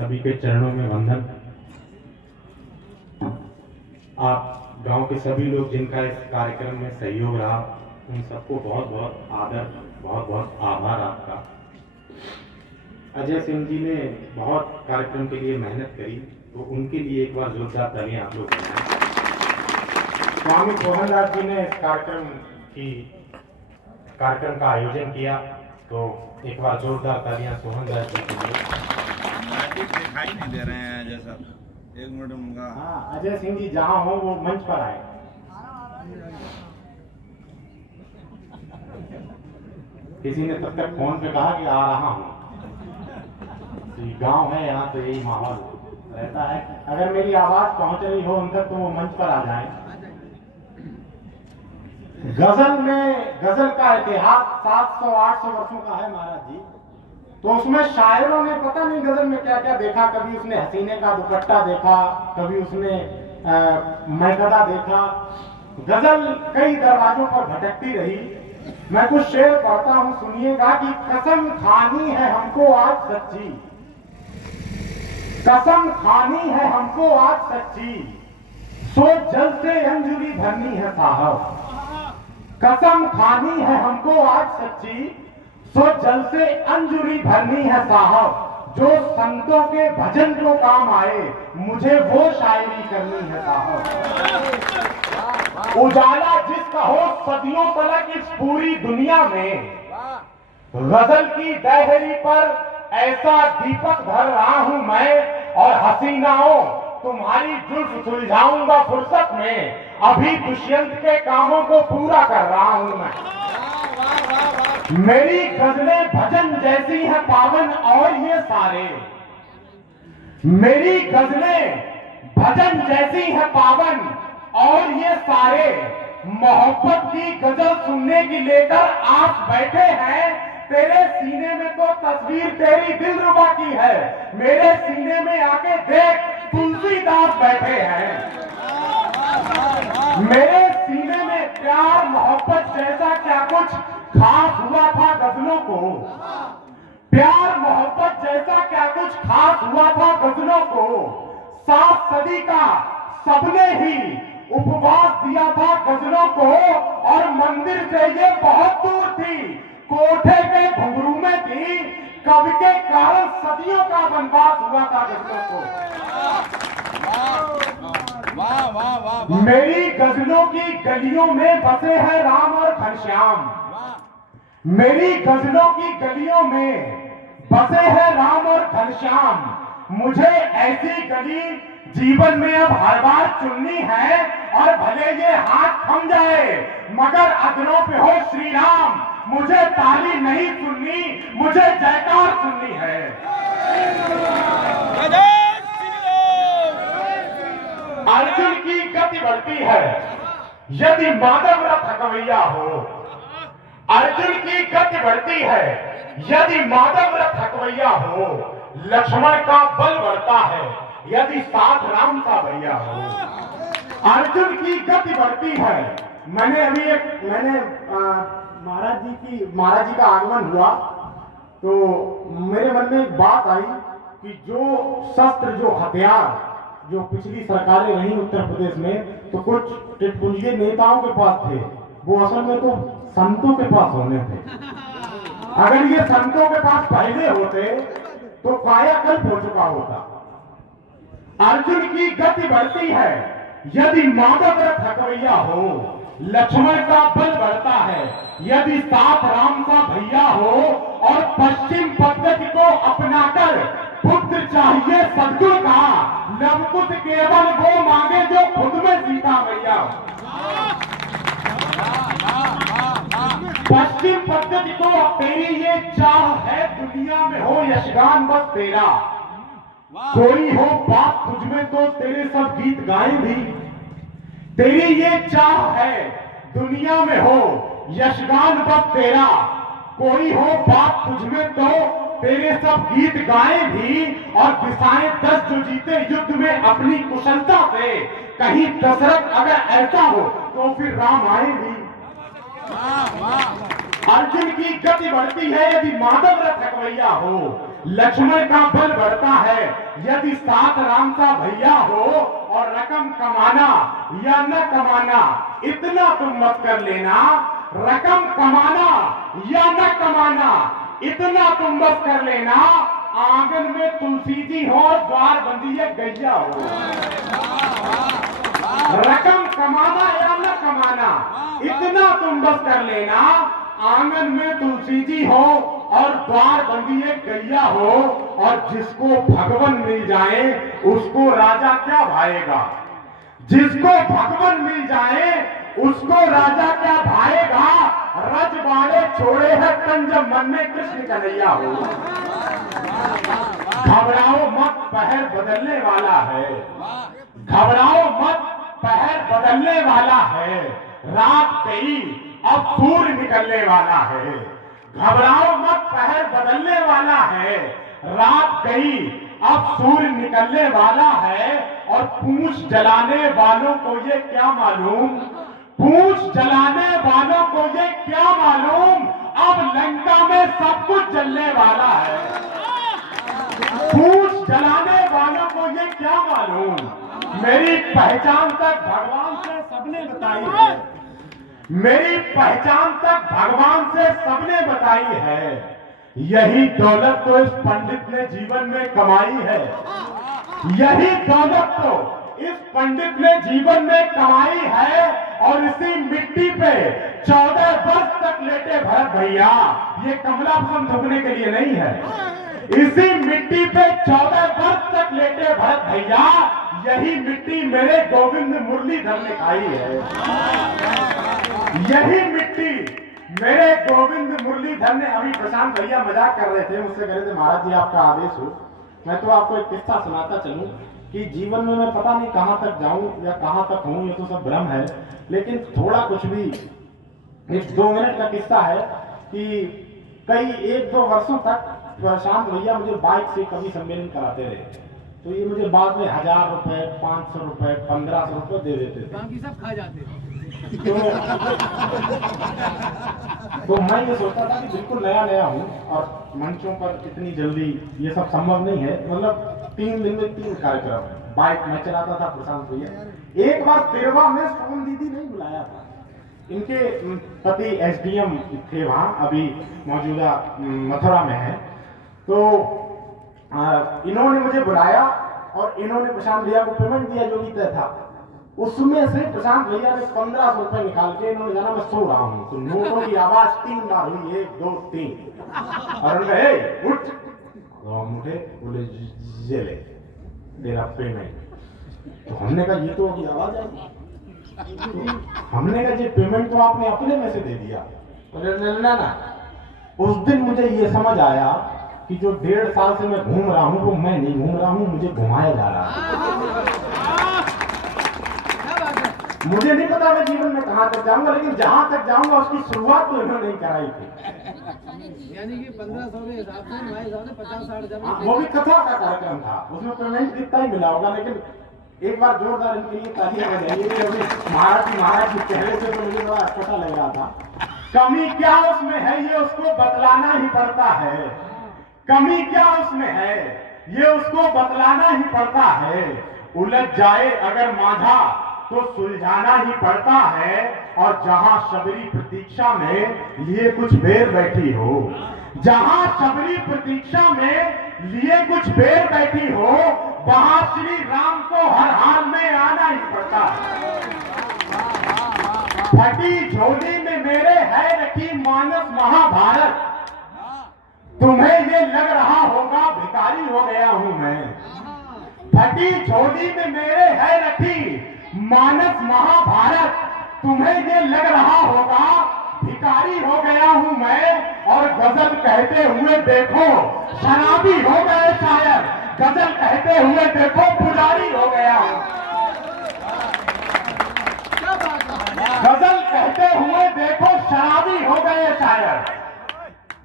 सभी के चरणों में वंदन। आप गांव के सभी लोग जिनका इस कार्यक्रम में सहयोग रहा, उन सबको बहुत बहुत आदर, बहुत बहुत आभार आपका। अजय सिंह जी ने बहुत कार्यक्रम के लिए मेहनत करी, तो उनके लिए एक बार जोरदार तालियां आप लोग बजाएं। स्वामी सोहनदास जी ने इस कार्यक्रम का आयोजन किया, तो एक बार जोरदार तालियां सोहनदास जी के लिए। दिखाई नहीं दे रहे हैं अजय सर, एक मिनट उनका। हाँ, अजय सिंह जी जहाँ हो वो मंच पर आए। किसी ने तब तक फोन पे कहा कि आ रहा हूँ। गांव है यहाँ, तो यही माहौल रहता है। अगर मेरी आवाज पहुंच रही हो उन तक तो वो मंच पर आ जाए। गजल का इतिहास 700-800 वर्षों का है महाराज जी। तो उसमें शायरों ने पता नहीं गजल में क्या क्या देखा। कभी उसने हसीने का दुपट्टा देखा, कभी उसने मैकदा देखा। गजल कई दरवाजों पर भटकती रही। मैं कुछ शेर पढ़ता हूं, सुनिएगा कि कसम खानी है हमको आज सच्ची, कसम खानी है हमको आज सच्ची, सो जल से अंजुरी भरनी है साहब। कसम खानी है हमको आज सच्ची, सो जल से अंजुरी भरनी है साहब। जो संतों के भजन जो काम आए, मुझे वो शायरी करनी है साहब। उजाला जिसका हो सदियों तलक इस पूरी दुनिया में, गजल की दहरी पर ऐसा दीपक धर रहा हूं मैं, और हसीनाओं तुम्हारी जुल्फ सुलझाऊंगा फुर्सत में। अभी दुष्यंत के कामों को पूरा कर रहा हूं मैं। मेरी गजलें भजन जैसी हैं पावन, और ये सारे मेरी गजलें भजन जैसी हैं पावन, और ये सारे मोहब्बत की गजल सुनने की लेकर आप बैठे हैं। तेरे सीने में तो तस्वीर तेरी दिलरुबा की है, मेरे सीने में आके देख तुलसीदास बैठे हैं। मेरे सीने में प्यार मोहब्बत जैसा क्या कुछ खास हुआ था गजलों को, प्यार मोहब्बत जैसा क्या कुछ खास हुआ था गजलों को। 7 सदी का सबने ही उपवास दिया था गजलों को, और मंदिर से ये बहुत दूर थी, कोठे के घुंघरू में थी। कवि के कारण सदियों का वनवास हुआ था गजलों को। वाह वाह वाह। मेरी गजलों की गलियों में बसे हैं राम और घनश्याम, मेरी गजलों की गलियों में बसे हैं राम और घनश्याम। मुझे ऐसी गली जीवन में अब हर बार चुननी है, और भले ये हाथ थम जाए मगर अदनों पे हो श्री राम। मुझे ताली नहीं सुननी, मुझे जयकार सुननी है। अर्जुन की गति बढ़ती है यदि माधव रथ हकवैया हो, अर्जुन की गति बढ़ती है यदि माधव रथ हकवैया हो। लक्ष्मण का बल बढ़ता है यदि साथ राम का भैया हो। अर्जुन की गति बढ़ती है। मैंने महाराज जी का आगमन हुआ, तो मेरे मन में एक बात आई कि जो शस्त्र, जो हथियार जो पिछली सरकारें रही उत्तर प्रदेश में, तो कुछ टिटपुंजिए नेताओं के पास थे, वो असल में तो संतों के पास होने थे। अगर ये संतों के पास पहले होते तो कायाकल्प हो चुका होता। अर्जुन की गति बढ़ती है यदि माधव रथ हकवैया हो। लक्ष्मण का बल बढ़ता है यदि साथ राम का भैया हो। और पश्चिम पद्धति को अपनाकर पुत्र चाहिए सदगुरु का, नवकुश केवल वो मांगे जो खुद में सीता मैया। पश्चिम पद्धति को तेरी ये चाह है दुनिया में हो यशगान बस तेरा। कोई हो बात तुझमें तो तेरे सब गीत गाए भी। तेरी ये चाह है दुनिया में हो यशगान बस तेरा। कोई हो बात तुझमें तो तेरे सब गीत गाए भी। और दिशाएं 10 जो जीते युद्ध में अपनी कुशलता से, कहीं दशरथ अगर ऐसा हो तो फिर राम आए भी। अर्जुन की गति बढ़ती है यदि माधव रथ हकवैया हो। लक्ष्मण का बल बढ़ता है यदि साथ राम का भैया हो, और रकम कमाना या न कमाना इतना तुम मत कर लेना, रकम कमाना या न कमाना इतना तुम बस कर लेना, आंगन में तुलसी जी हो, द्वार बंदी है गैया हो। रकम कमाना या न कमाना इतना तुम बस कर लेना, आंगन में तुलसी जी हो और द्वार बंदी एक गैया हो, और जिसको भगवान मिल जाए उसको राजा क्या भाएगा, जिसको भगवान मिल जाए उसको राजा क्या भाएगा, रजवाड़े छोड़े है तन जब मन में कृष्ण कन्हैया हो। घबराओ मत पहर बदलने वाला है, घबराओ मत पहर बदलने वाला है, रात गई अब सूर्य निकलने वाला है। घबराओ मत पहर बदलने वाला है, रात गई अब सूर्य निकलने वाला है, और पूंछ जलाने वालों को ये क्या मालूम, पूंछ जलाने वालों को ये क्या मालूम, अब लंका में सब कुछ जलने वाला है। पूंछ जलाने वालों को ये क्या मालूम, मेरी पहचान तक भगवान से सबने बताई है, मेरी पहचान तक भगवान से सबने बताई है। यही दौलत तो इस पंडित ने जीवन में कमाई है, यही दौलत तो इस पंडित ने जीवन में कमाई है, और इसी मिट्टी पे 14 वर्ष तक लेटे भरत भैया, ये कमलापन झुकने के लिए नहीं है, इसी मिट्टी पे 14 वर्ष तक लेटे भरत भैया, यही मिट्टी मेरे गोविंद मुरलीधर ने खाई है, यही मिट्टी मेरे गोविंद मुरलीधर ने। अभी प्रशांत भैया मजाक कर रहे थे, मुझसे कह रहे थे महाराज जी आपका आदेश हो, मैं तो आपको एक किस्सा सुनाता चलूं कि जीवन में मैं पता नहीं कहां तक जाऊं या कहां तक हूं, ये तो सब भ्रम है, लेकिन थोड़ा कुछ भी, एक 2 मिनट का किस्सा है कि कई 1-2 वर्षों तक प्रशांत भैया मुझे बाइक से कवि सम्मेलन कराते रहे, तो ये मुझे बाद में 1000 रुपए, 500 रुपए, 1500 रुपए दे देते थे, बाकी सब खा जाते थे। तो मैं ये सोचता था कि बिल्कुल नया नया हूँ और मंचों पर इतनी जल्दी ये सब संभव नहीं है, मतलब 3 दिन में 3 कार्यक्रम, बाइक मैं चलाता था, प्रशांत भैया एक बार तिरवा में सोन दीदी नहीं बुलाया था, इनके पति एसडीएम थे वहाँ, अभी मौजूदा मथुरा में है, तो इन्होंने मुझे बुलाया और इन्होंने प्रशांत भैया को पेमेंट दिया जो भी तय था, उसमें से प्रशांत भैया ने 1500 रुपए निकाल के इन्होंने जाना मैं सो रहा हूँ, तो नोटों की आवाज 3 बार हुई, 1 2 3, और उन्होंने उठ, तो हम उठे, बोले ये ले तेरा पेमेंट, तो हमने कहा ये तो अभी आवाज आई, तो हमने कहा ये पेमेंट तो आपने अपने में से दे दिया, बोले ना, उस दिन मुझे ये समझ आया कि जो 1.5 साल से मैं घूम रहा हूँ वो मैं नहीं घूम रहा हूँ, मुझे घुमाया जा रहा है। मुझे नहीं पता मैं जीवन में कहां तक जाऊंगा, लेकिन जहां तक जाऊंगा उसकी शुरुआत तो इन्होंने नहीं कराई थी। यानी कि 1500 के हिसाब से हमारे हिसाब से 50-60 हजार, वो भी कथा का कार्यक्रम था, उसमें पेमेंट कितना ही मिला होगा, लेकिन एक बार जोरदार इनके लिए तालियां बजाइए। महाराज जी पहले से तो मुझे बड़ा पता लग रहा था, कमी क्या उसमें है ये उसको बतलाना ही पड़ता है, कमी क्या उसमें है ये उसको बतलाना ही पड़ता है, उलझ जाए अगर मांझा तो सुलझाना ही पड़ता है, और जहां शबरी प्रतीक्षा में लिए कुछ बेर बैठी हो, जहां शबरी प्रतीक्षा में लिए कुछ बेर बैठी हो, वहां श्री राम को हर हाल में आना ही पड़ता है। फटी झोली में मेरे है रखी मानस महाभारत, तुम्हें ये लग रहा होगा भिखारी हो गया हूं मैं, फटी झोली में मेरे है रखी मानस महाभारत, तुम्हें ये लग रहा होगा भिखारी हो गया हूं मैं, और गजल कहते हुए देखो शराबी हो गए शायर, गजल कहते हुए देखो पुजारी हो गया हूं, गजल कहते हुए देखो शराबी हो गए शायर,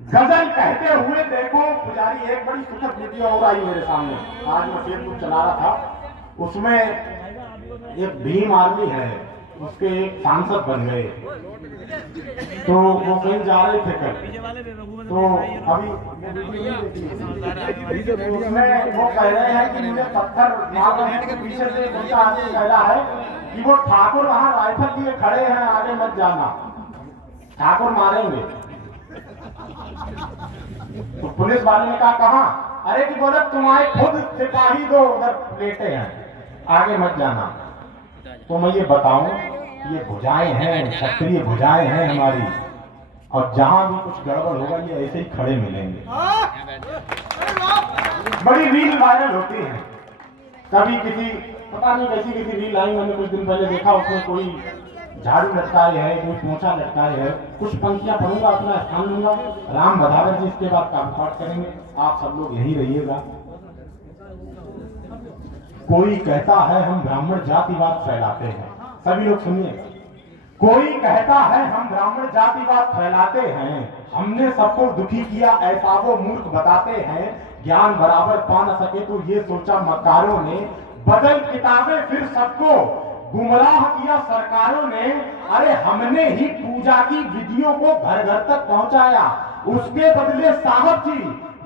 गजल कहते हुए देखो पुजारी। एक बड़ी सुखद वीडियो और आई मेरे सामने, आज मैं फेसबुक चला रहा था, उसमें एक भीम आर्मी है उसके एक सांसद बन गए। तो वो कहीं जा रहे थे कल, तो अभी उसमें वो कह रहे हैं कि मुझे पत्थर मारने के पीछे से उनका आदमी कह रहा है कि वो ठाकुर वहां राइफल लिए खड़े हैं, आगे मत जाना, ठाकुर मारेंगे। तो पुलिस वाले ने कहा, अरे कि बोले तुम्हारे खुद सिपाही दो उधर लेटे हैं, आगे मत जाना। तो मैं ये बताऊं, ये भुजाएं हैं, क्षत्रिय भुजाएं हैं हमारी, और जहां भी कुछ गड़बड़ होगा ये ऐसे ही खड़े मिलेंगे। बड़ी रील वायरल होती है, कभी किसी पता नहीं कैसी किसी रील आई, मैंने कुछ दिन पहले देखा, उसमें कोई झाड़ू लटकाए है, कोई पोंछा लटकाए है। कुछ पंक्तियां पढ़ूंगा, अपना स्थान लूंगा, राम बधावर जी इसके बाद काम पाठ करेंगे, आप सब लोग यहीं रहिएगा। कोई कहता है हम ब्राह्मण जातिवाद फैलाते हैं, सभी लोग सुनिए। कोई कहता है हम ब्राह्मण जातिवाद फैलाते हैं, हमने सबको दुखी किया ऐसा वो मूर्ख बताते हैं, ज्ञान बराबर पा न सके तो ये सोचा मक्कारों ने, बदल किताबें फिर सबको गुमराह किया सरकारों ने। अरे हमने ही पूजा की विधियों को घर घर तक पहुंचाया, उसके बदले साहब जी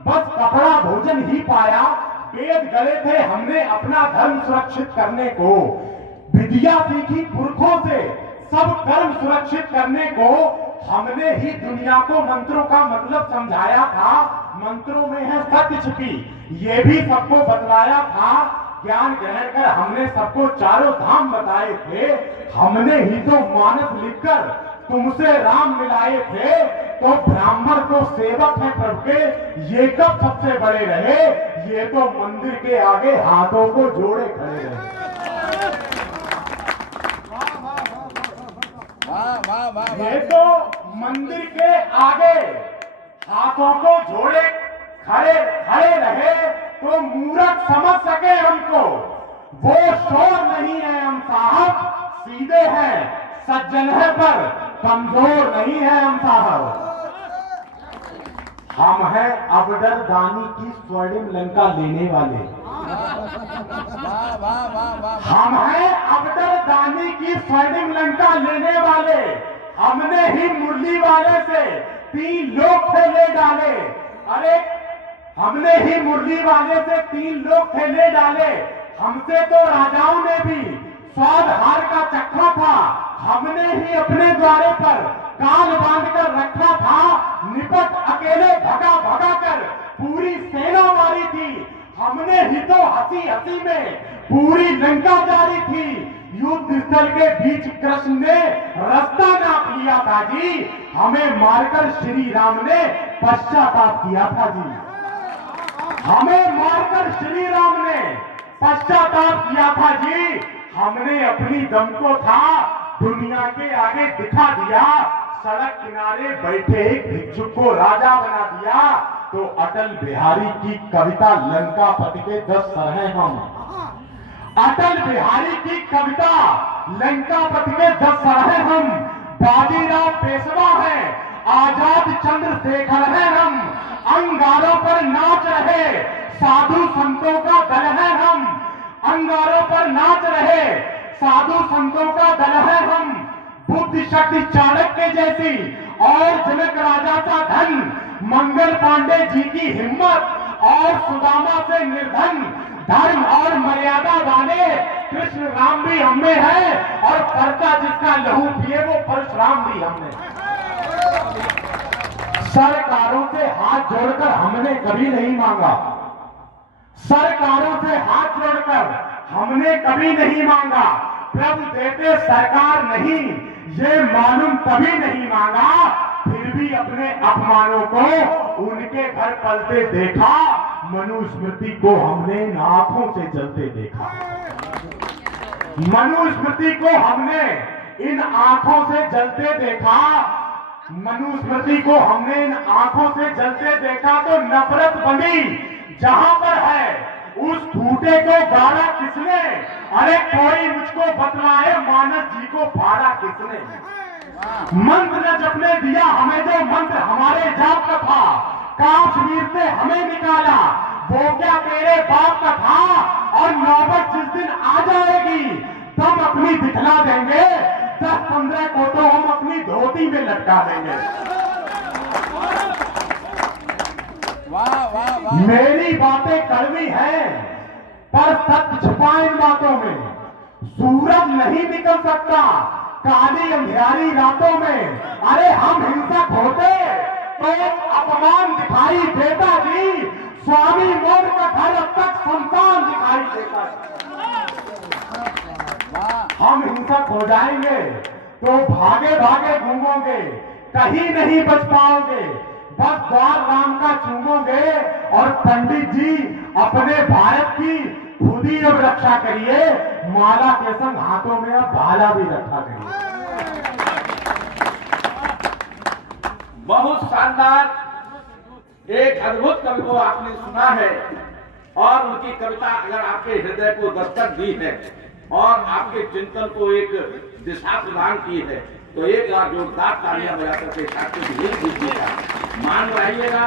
बस कपड़ा भोजन ही पाया। वेद गले थे हमने अपना धर्म सुरक्षित करने को, विद्या सीखी पुरखों से सब कर्म सुरक्षित करने को, हमने ही दुनिया को मंत्रों का मतलब समझाया था, मंत्रों में है सत्य छिपी ये भी सबको बतलाया था। ज्ञान ग्रहण कर हमने सबको चारों धाम बताए थे, हमने ही तो मानस लिखकर तुमसे राम मिलाए थे। तो ब्राह्मण तो सेवक है प्रभु के, ये कब सबसे बड़े रहे, ये तो मंदिर के आगे हाथों को जोड़े खड़े रहे। ये तो मंदिर के आगे हाथों को जोड़े खड़े रहे, तो मूर्ख समझ सके हमको, वो शोर नहीं है हम साहब, सीधे हैं सज्जन है पर कमजोर नहीं है हम साहब। हम हैं अबडर दानी की स्वर्णिम लंका लेने वाले, हम हैं अबडर दानी की स्वर्णिम लंका लेने वाले, हमने ही मुरली वाले से 3 लोग थे ले डाले। अरे हमने ही मुरली वाले से 3 लोग थे ले डाले, हमसे तो राजाओं ने भी स्वाद हार का चखा था, हमने ही अपने द्वारे पर काल बांध कर रखा था, निपट अकेले भगा भगा कर पूरी सेना मारी थी, हमने ही तो हंसी हंसी में पूरी लंका जारी थी। युद्ध स्थल के बीच कृष्ण ने रास्ता नाप लिया था जी, हमें मारकर श्री राम ने पश्चाताप किया था जी, हमें मारकर श्री राम ने पश्चाताप किया था जी। हमने अपनी दम को था दुनिया के आगे दिखा दिया, सड़क किनारे बैठे एक भिक्षुक को राजा बना दिया। तो अटल बिहारी की कविता लंकापति के 10 सर हैं हम, अटल बिहारी की कविता लंकापति के 10 सर हैं हम, बाजीराव पेशवा है, आजाद चंद्रशेखर है हम, अंगारों पर नाच रहे साधु संतों का दल है हम, अंगारों पर नाच रहे साधु संतों का दल है हम, बुद्धि शक्ति चाणक्य जैसी और जनक राजा का धन, मंगल पांडे जी की हिम्मत और सुदामा से निर्धन, धर्म और मर्यादा वाले कृष्ण राम भी हमने हैं, और परता जिसका लहू पिए वो परशुराम भी हमने। सरकारों से हाथ जोड़कर हमने कभी नहीं मांगा, सरकारों से हाथ जोड़कर हमने कभी नहीं मांगा, प्रभु देते सरकार नहीं ये मालूम तभी नहीं मांगा, फिर भी अपने अपमानों को उनके घर पलते देखा, मनुस्मृति को हमने आंखों से जलते देखा, मनुस्मृति को हमने इन आंखों से जलते देखा, मनुस्मृति को हमने इन आंखों से जलते देखा। तो नफरत बनी जहां पर है उस ठूठे को गाड़ा किसने, अरे कोई मुझको बतलाए मानस जी को फाड़ा किसने, मंत्र न जपने दिया हमें जो मंत्र हमारे जाप का था, कश्मीर से हमें निकाला वो क्या तेरे बाप का था, और नौबत जिस दिन आ जाएगी तब अपनी दिखला देंगे झटका देंगे। वाह वाह वाह। मेरी बातें कड़वी हैं, पर सत्य छुपा इन बातों में। सूरज नहीं निकल सकता काली अंधियारी रातों में। अरे हम हिंसक होते तो अपमान दिखाई देता जी। स्वामी मोर का घर अब तक शमशान दिखाई देता। वाह। हम हिंसक हो जाएंगे तो भागे भागे घूमोगे, कहीं नहीं बच पाओगे। बस द्वार राम का चूमोगे। और पंडित जी अपने भारत की खुद ही अब रक्षा करिए। माला के संग हाथों में अब भाला भी रखा करिए। बहुत शानदार, एक अद्भुत कवि को आपने सुना है और उनकी कविता अगर आपके हृदय को दस्तक दी है और आपके चिंतन को एक दिशा प्रदान की है तो एक बार जोरदार तालियां बजा करके साथ में मान रहिएगा।